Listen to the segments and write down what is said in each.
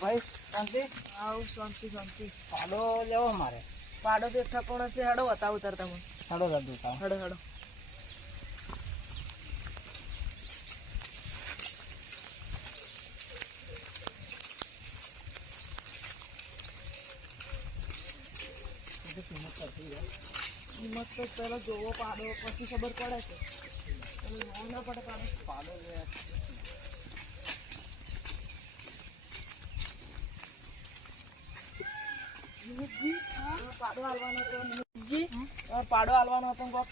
ભાઈ શાંતિ? આવ શાંતિ શાંતિ. પાડો લેવો મારે. પાડો તો એક ઠકોણો છે. હેડો બતાવ ઉતરતા મને. હેડો દાદુ તાવ. હેડો હેડો. કિંમત તો પેલો જોવો પાડો પછી ખબર પડે છે. જોવો ના પડે પાડો. પાડો લે. પાડો હાલવાનો હતો નિમિતજી. પાડો હાલવાનો હતો કોક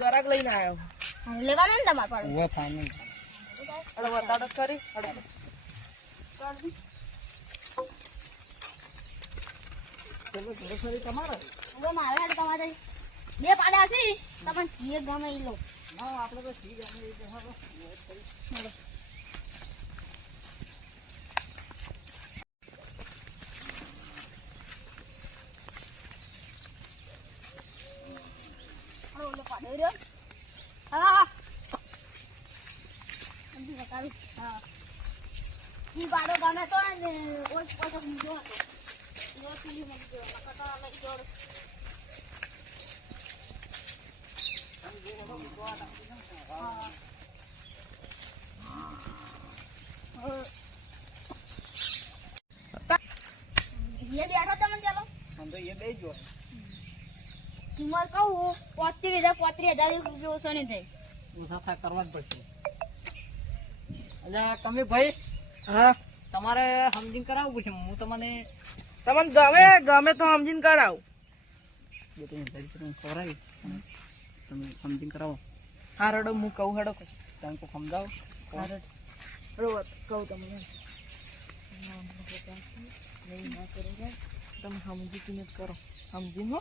ગરાક લઈને આવ્યો. લેવાનો ને તમારે પાડો. હવે ફાઇનલ. હેડો બતાડો ખરી. હેડો ચલો ઘરે ખરી તમારે. હવે મારે હેડ તમારે બે પાડા છે તમને જે ગમે એ લો. ના આપણે તો ઠીક અમે એ હેડો. હેડો. ઓલો પાડો રહ્યો. હા સમજી બતાવી. હા ઈ પાડો ગમે તો ને ઓલ પાછો બીજો હતો. યો તુલી મને જો નકટા લઈ જોડ. ये बैठो तमन चलो આમ તો એ બે જ હોય. किंमत कहूँ 35,000 રૂપિયા ઓછો નહીં થાય. ઓછા થા કરવા જ પડશે. અલ્યા તમે ભાઈ હા તમારે સમજીને કરાવવું પડશે. હું તમને તમને ગમે તો સમજીને કરાવ. બે ત્રણ હજાર રૂપિયા ખવડાવી તમે સમજીને કરાવો. હા હેડો હું કહું. હેડો તમે તો સમજાવો. હેડો કહું તમને. નહીં ના કરો યાર. તમે સમજી કિંમત કરો. સમજીને હો.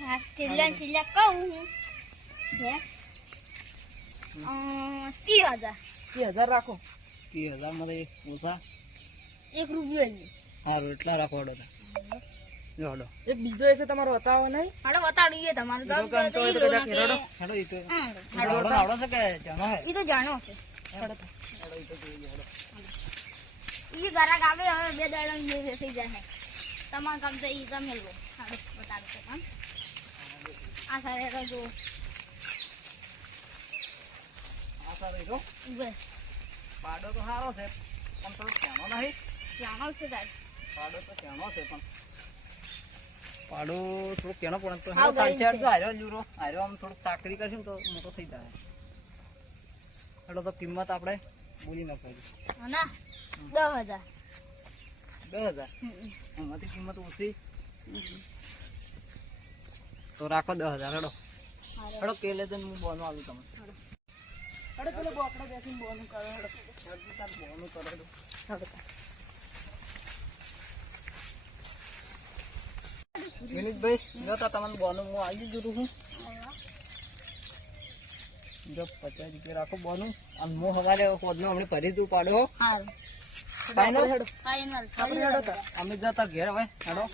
હા છેલ્લા કહું હું છે 30,000. 30,000 રાખો. 30,000 માં ઓછા. 1 રૂપિયો નહીં. સારું એટલા રાખો. હડો જો હડો. એક બીજો એસે તમારો બતાવો નહીં. હાડો બતાડીએ તમારું ગામ ગામ તો તો ઈ તો લો જરાક ના હેડો. કે હેડો ઈ તો હાડો હડો આવડો છે કે જાણો હે? ઈ તો જાણો છે. હેડો ઈ તો જોઈએ હડો. ઈ ઘરાક આવે હવે 2 દાડા ની થઈ જાય. તમારા ગામ તો ઈ ગમે લો. હાડો બતાડો તો કામ આ સારે જો આ સારું જો. બસ પાડો તો સારો છે પણ થોડો ચાનો નહીં. જાણો છે તાર પાડો તો ચાનો છે પણ પાડો થોડુંક કેનો પણ તો હાવ હેડો ગરીબ સાચે છે. હડો હાર્યો લ્યુરો હાર્યો આમ થોડુંક ચાકરી કરશે ને તો મોટો થઈ જાય. હેડો તો કિંમત આપણે બોલી નાખો. ના 10,000. 10,000 એમાંથી કિંમત ઓછી તો રાખો 10,000. હેડો હેડો કેલે તો હું બોનો આલું તમને. હેડો પેલો બોકડો બેસીને બોનું કરો. હેડો બોનું કરો હેડો. હેડો. વિનીતભાઈ જો તો તમને બોનું હું આવી જતું છું. જો 50 રૂપિયા રાખો બોનું. અને હું સવારે પોદનો હમણાં ભરી દઉં પાડો. હારું ફાઈનલ. ફાઈનલ આપણે હેડો તો. અમે જતા ઘેર હવે હેડો.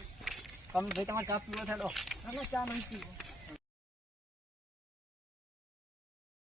તમે ભાઈ તમારે ચા પીવો હેડો. અને ચા નહીં પીવો.